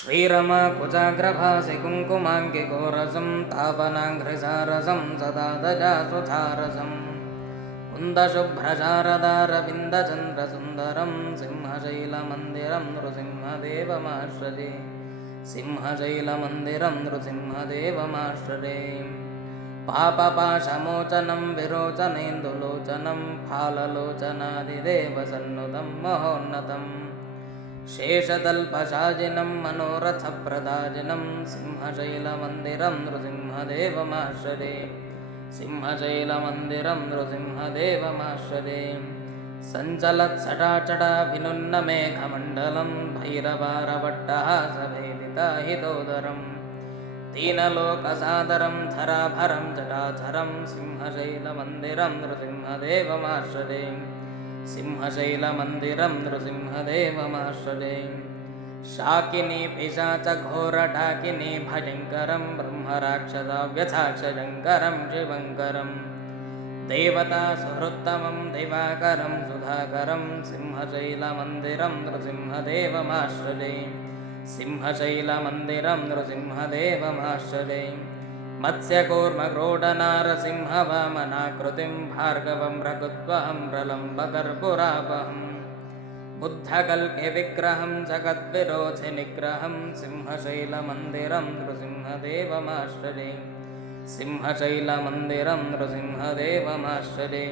श्रीरमकुचाग्रभासि कुङ्कुमाङ्किकोरसं तापनाङ्घ्रिसारसं सदा दजासुधारसं कुन्दशुभ्रशारदारविन्दचन्द्रसुन्दरं सिंहशैलमन्दिरं नृसिंहदेवमाश्रये सिंहशैलमन्दिरं नृसिंहदेवमाश्रये पापपाशमोचनं विरोचनेन्दुलोचनं फाललोचनादिदेवसन्नुतं महोन्नतम् शेषतल्पशाजिनं मनोरथप्रदाजिनं सिंहशैलमन्दिरं नृसिंहदेवमाश्रये सिंहशैलमन्दिरं नृसिंहदेवमाश्रये सञ्चलत्सटाचटाभिनुन्नमेघमण्डलं भैरवारवट्टहासभेदिताहितोदरं दीनलोकसादरं धराभरं जटाधरं सिंहशैलमन्दिरं नृसिंहदेवमाश्रये सिंहशैलमन्दिरं नृसिंहदेवमाश्रये शाकिनी पिशाचघोरडाकिनी भयङ्करं ब्रह्मराक्षसाव्यथाक्षयङ्करं शिवङ्करं देवतासुहृत्तमं दिवाकरं सुधाकरं सिंहशैलमन्दिरं नृसिंहदेवमाश्रये सिंहशैलमन्दिरं नृसिंहदेवमाश्रये मत्स्यकूर्मक्रोडनारसिंहवामनाकृतिं भार्गवं रघुत्वहं प्रलम्बकर्पुरापहं बुद्धकल्किविग्रहं जगद्विरोधिनिग्रहं सिंहशैलमन्दिरं नृसिंहदेवमाश्रये सिंहशैलमन्दिरं नृसिंहदेवमाश्रये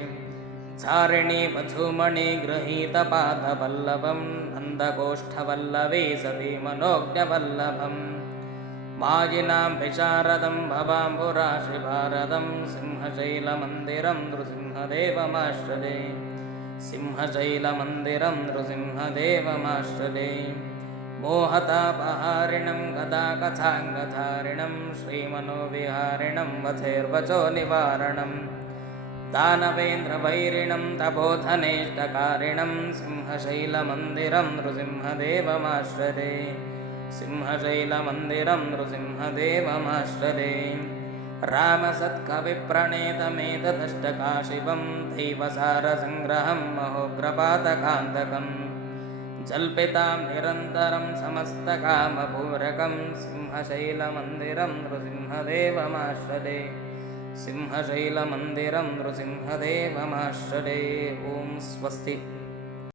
चारिणी वधूमणिगृहीतपादपल्लवं नन्दगोष्ठवल्लवी सती मनोज्ञवल्लभम् मायिनां विशारदं भवाम्बुराशिभारदं सिंहशैलमन्दिरं नृसिंहदेवमाश्रये सिंहशैलमन्दिरं नृसिंहदेवमाश्रये मोहतापहारिणं गदाकथाङ्गधारिणं श्रीमनोविहारिणं वधेर्वचो निवारणं दानवेन्द्रवैरिणं तपोधनेष्टकारिणं सिंहशैलमन्दिरं नृसिंहदेवमाश्रये सिंहशैलमन्दिरं नृसिंहदेवमाश्रये रामसत्कविप्रणेतमेतदष्टकाशिवं दैवसारसङ्ग्रहं महोग्रपातकान्तकं जल्पितां निरन्तरं समस्तकामपूरकं सिंहशैलमन्दिरं नृसिंहदेवमाश्रये सिंहशैलमन्दिरं नृसिंहदेवमाश्रये। ॐ स्वस्ति।